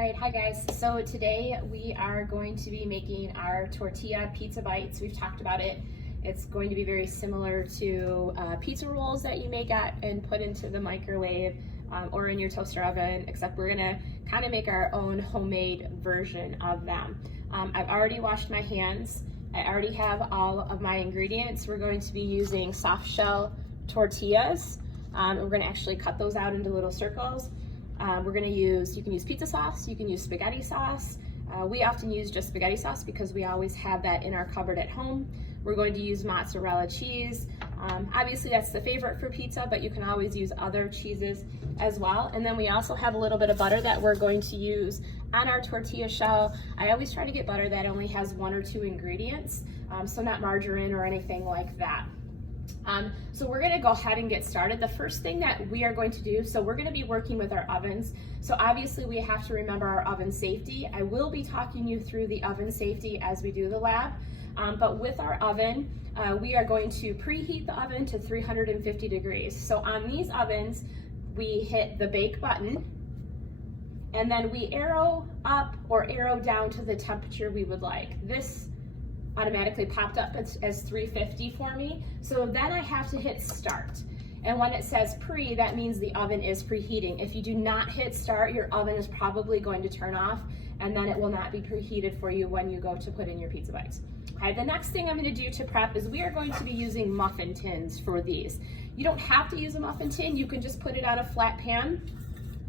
All right, hi guys. So today we are going to be making our tortilla pizza bites. We've talked about it. It's going to be very similar to pizza rolls that you may get and put into the microwave or in your toaster oven, except we're gonna kind of make our own homemade version of them. I've already washed my hands. I already have all of my ingredients. We're going to be using soft shell tortillas. We're gonna actually cut those out into little circles. We're gonna use, you can use pizza sauce, you can use spaghetti sauce. We often use just spaghetti sauce because we always have that in our cupboard at home. We're going to use mozzarella cheese. Obviously that's the favorite for pizza, but you can always use other cheeses as well. And then we also have a little bit of butter that we're going to use on our tortilla shell. I always try to get butter that only has 1 or 2 ingredients, so not margarine or anything like that. So we're gonna go ahead and get started. The first thing that we are going to do, so we're gonna be working with our ovens. So obviously we have to remember our oven safety. I will be talking you through the oven safety as we do the lab. But with our oven, we are going to preheat the oven to 350 degrees. So on these ovens, we hit the bake button and then we arrow up or arrow down to the temperature we would like. This automatically popped up as 350 for me. So then I have to hit start. And when it says pre, that means the oven is preheating. If you do not hit start, your oven is probably going to turn off and then it will not be preheated for you when you go to put in your pizza bites. Okay, the next thing I'm gonna do to prep is we are going to be using muffin tins for these. You don't have to use a muffin tin, you can just put it on a flat pan,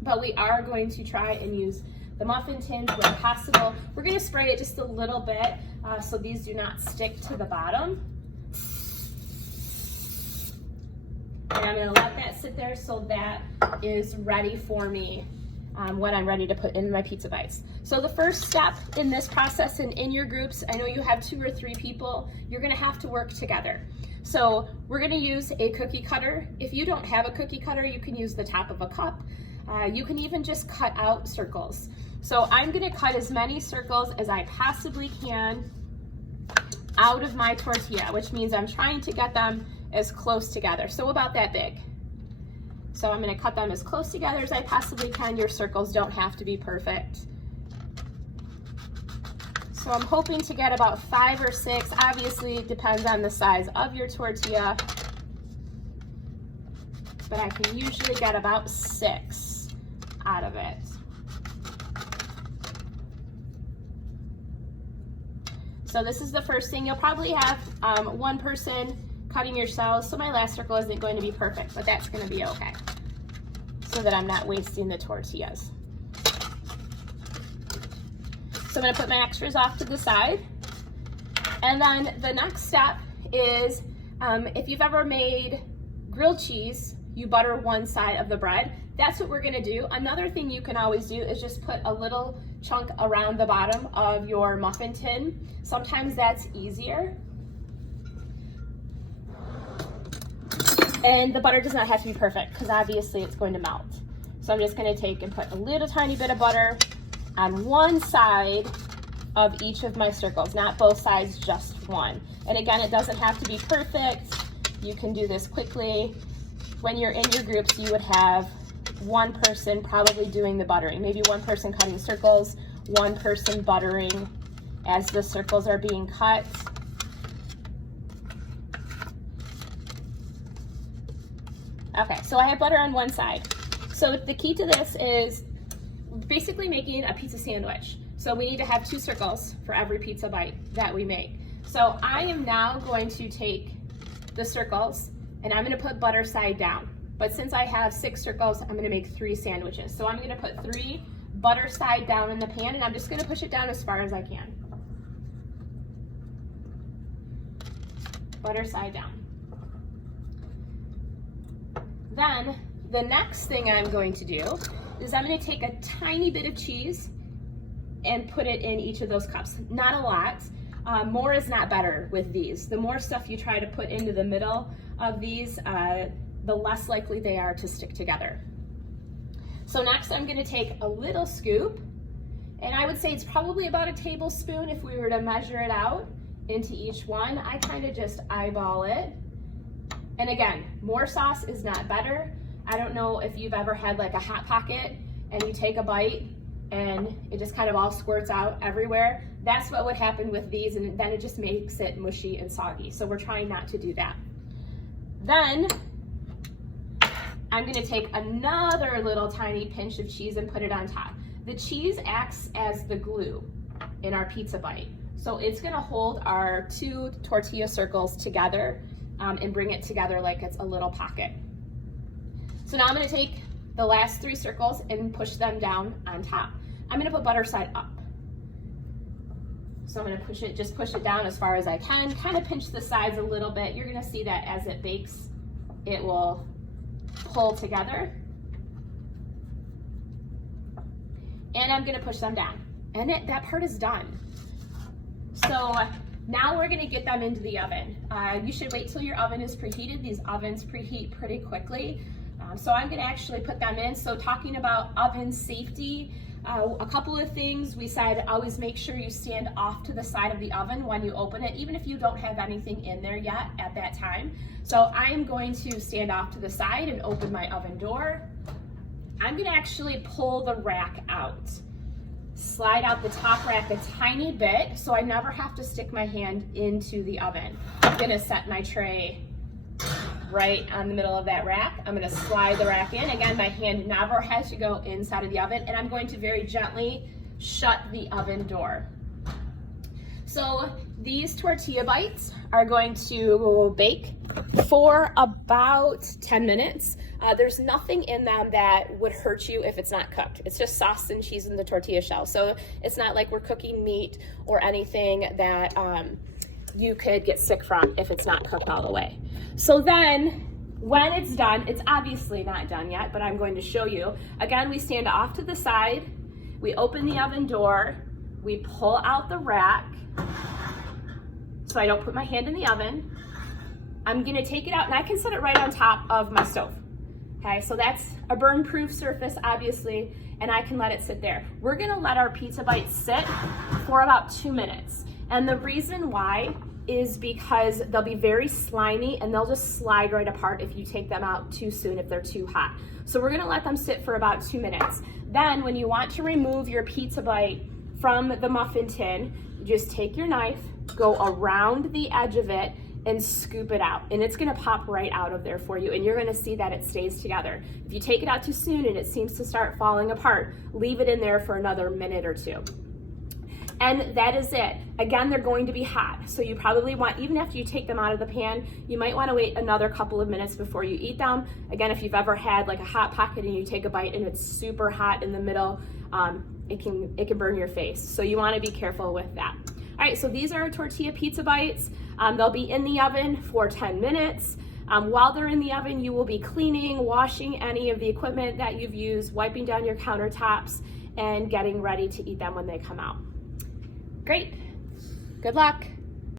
but we are going to try and use the muffin tins where possible. We're gonna spray it just a little bit so these do not stick to the bottom. And I'm gonna let that sit there so that is ready for me when I'm ready to put in my pizza bites. So the first step in this process and in your groups, I know you have 2 or 3 people, you're gonna have to work together. So we're gonna use a cookie cutter. If you don't have a cookie cutter, you can use the top of a cup. You can even just cut out circles. So I'm gonna cut as many circles as I possibly can out of my tortilla, which means I'm trying to get them as close together. So about that big. So I'm gonna cut them as close together as I possibly can. Your circles don't have to be perfect. So I'm hoping to get about 5 or 6. Obviously, it depends on the size of your tortilla, but I can usually get about 6 out of it. So this is the first thing. You'll probably have 1 person cutting your cells, so my last circle isn't going to be perfect, but that's going to be okay, so that I'm not wasting the tortillas. So I'm going to put my extras off to the side. And then the next step is, if you've ever made grilled cheese, you butter one side of the bread. That's what we're gonna do. Another thing you can always do is just put a little chunk around the bottom of your muffin tin. Sometimes that's easier. And the butter does not have to be perfect because obviously it's going to melt. So I'm just gonna take and put a little tiny bit of butter on one side of each of my circles, not both sides, just one. And again, it doesn't have to be perfect. You can do this quickly. When you're in your groups, you would have 1 person probably doing the buttering, maybe 1 person cutting circles, 1 person buttering as the circles are being cut. Okay, so I have butter on one side. So the key to this is basically making a pizza sandwich. So we need to have 2 circles for every pizza bite that we make. So I am now going to take the circles and I'm gonna put butter side down. But since I have 6 circles, I'm gonna make 3 sandwiches. So I'm gonna put 3 butter side down in the pan and I'm just gonna push it down as far as I can. Butter side down. Then the next thing I'm going to do is I'm gonna take a tiny bit of cheese and put it in each of those cups. Not a lot. More is not better with these. The more stuff you try to put into the middle of these, the less likely they are to stick together. So next I'm gonna take a little scoop, and I would say it's probably about a tablespoon if we were to measure it out into each one. I kind of just eyeball it. And again, more sauce is not better. I don't know if you've ever had like a Hot Pocket and you take a bite and it just kind of all squirts out everywhere. That's what would happen with these, and then it just makes it mushy and soggy. So we're trying not to do that. Then I'm gonna take another little tiny pinch of cheese and put it on top. The cheese acts as the glue in our pizza bite. So it's gonna hold our 2 tortilla circles together and bring it together like it's a little pocket. So now I'm gonna take the last 3 circles and push them down on top. I'm gonna put butter side up. So I'm gonna just push it down as far as I can, kind of pinch the sides a little bit. You're gonna see that as it bakes, it will pull together. And I'm gonna push them down. And that part is done. So now we're gonna get them into the oven. You should wait till your oven is preheated. These ovens preheat pretty quickly. So I'm gonna actually put them in. So talking about oven safety, a couple of things. We said always make sure you stand off to the side of the oven when you open it, even if you don't have anything in there yet at that time. So I'm going to stand off to the side and open my oven door. I'm gonna actually pull the rack out. Slide out the top rack a tiny bit so I never have to stick my hand into the oven. I'm gonna set my tray right on the middle of that rack. I'm gonna slide the rack in. Again, my hand never has to go inside of the oven, and I'm going to very gently shut the oven door. So these tortilla bites are going to bake for about 10 minutes. There's nothing in them that would hurt you if it's not cooked. It's just sauce and cheese in the tortilla shell. So it's not like we're cooking meat or anything that you could get sick from if it's not cooked all the way. So then when it's done, it's obviously not done yet, but I'm going to show you. Again, we stand off to the side, we open the oven door, we pull out the rack so I don't put my hand in the oven. I'm gonna take it out and I can set it right on top of my stove. Okay, so that's a burn-proof surface, obviously, and I can let it sit there. We're gonna let our pizza bites sit for about 2 minutes. And the reason why is because they'll be very slimy and they'll just slide right apart if you take them out too soon, if they're too hot. So we're gonna let them sit for about 2 minutes. Then when you want to remove your pizza bite from the muffin tin, just take your knife, go around the edge of it, and scoop it out, and it's gonna pop right out of there for you, and you're gonna see that it stays together. If you take it out too soon and it seems to start falling apart, leave it in there for another minute or 2. And that is it. Again, they're going to be hot, so you probably want, even after you take them out of the pan, you might wanna wait another couple of minutes before you eat them. Again, if you've ever had like a Hot Pocket and you take a bite and it's super hot in the middle, it can burn your face. So you wanna be careful with that. All right, so these are tortilla pizza bites. They'll be in the oven for 10 minutes. While they're in the oven, you will be cleaning, washing any of the equipment that you've used, wiping down your countertops, and getting ready to eat them when they come out. Great, good luck.